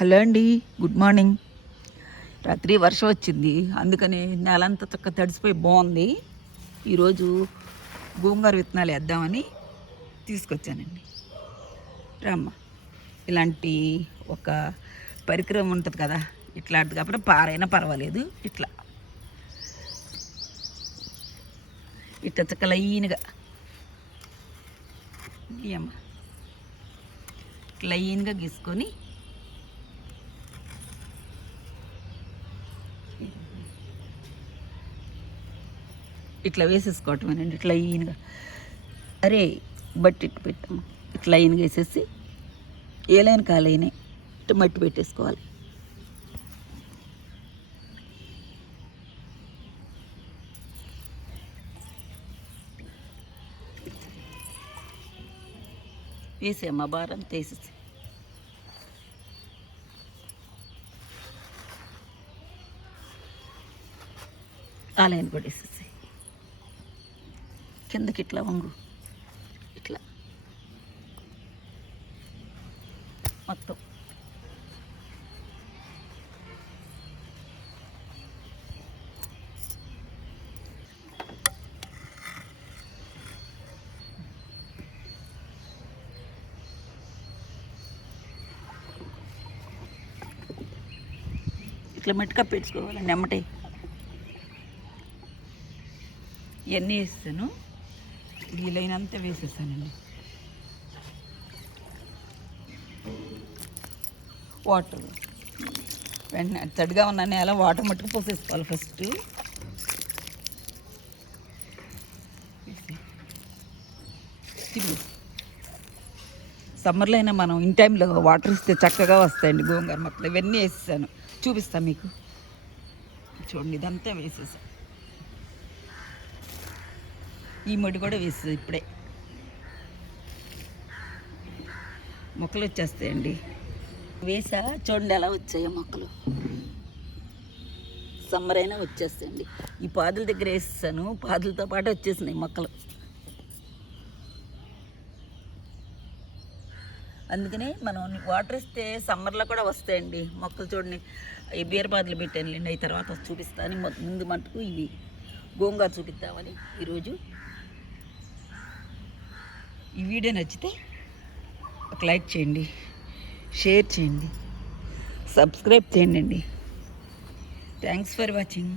Hello అండి, good morning. రాత్రి వర్షం వచ్చింది, అందుకని నేలంతా చక్క తడిసిపోయి బాగుంది. ఈరోజు గోంగూర విత్తనాలు వేద్దామని తీసుకొచ్చానండి. రమ్మ ఇలాంటి ఒక పరికరం ఉంటుంది కదా, ఇట్లాంటిది కాకపోతే పారైనా పర్వాలేదు. ఇట్లా చక్క లైన్గా గీయమ్మ, లైన్గా గీసుకొని ఇట్లా వేసేసుకోవటమేనండి. ఇట్లా లైన్గా, అరే బట్టి ఇట్టు పెట్టాము, ఇట్లా లైన్గా వేసేసి ఏ లైన్ కా లైనే ఇట్టు మట్టి పెట్టేసుకోవాలి. వేసేమ్మా బారంతా వేసేసి ఆ లైన్ కూడా వేసేసి కిందకి ఇట్లా వంగు, ఇట్లా మొత్తం ఇట్లా మెట్టుగా పెట్టుకోవాలి. నెమ్మటే ఇవన్నీ వేస్తాను, వీలైనంత వేసేస్తానండి. వాటర్ వెంటనే తడిగా ఉన్న నేల వాటర్ మట్టుకు పోసేసుకోవాలి ఫస్ట్. సమ్మర్లో అయినా మనం ఇన్ టైంలో వాటర్ ఇస్తే చక్కగా వస్తాయండి గోంగూర మొక్కలు. ఇవన్నీ వేసేసాను, చూపిస్తాను మీకు. చూడండి, ఇదంతా వేసేసాను. ఈ మడి కూడా వేసేది ఇప్పుడే. మొక్కలు వచ్చేస్తాయండి. వేసా చూడండి ఎలా వచ్చాయో మొక్కలు. సమ్మర్ అయినా వచ్చేస్తాయండి. ఈ పాదుల దగ్గర వేసేసాను, పాదులతో పాటు వచ్చేసినాయి మొక్కలు. అందుకనే మనం వాటర్ ఇస్తే సమ్మర్లో కూడా వస్తాయండి మొక్కలు. చూడండి, ఈ బీరపాదులు పెట్టానులేండి, అవి తర్వాత చూపిస్తాను. ముందు మటుకు ఇవి గోంగూర చూపిద్దామని ఈరోజు. ఈ వీడియో నచ్చితే ఒక లైక్ చేయండి, షేర్ చేయండి, సబ్స్క్రైబ్ చేయండి. Thanks for watching.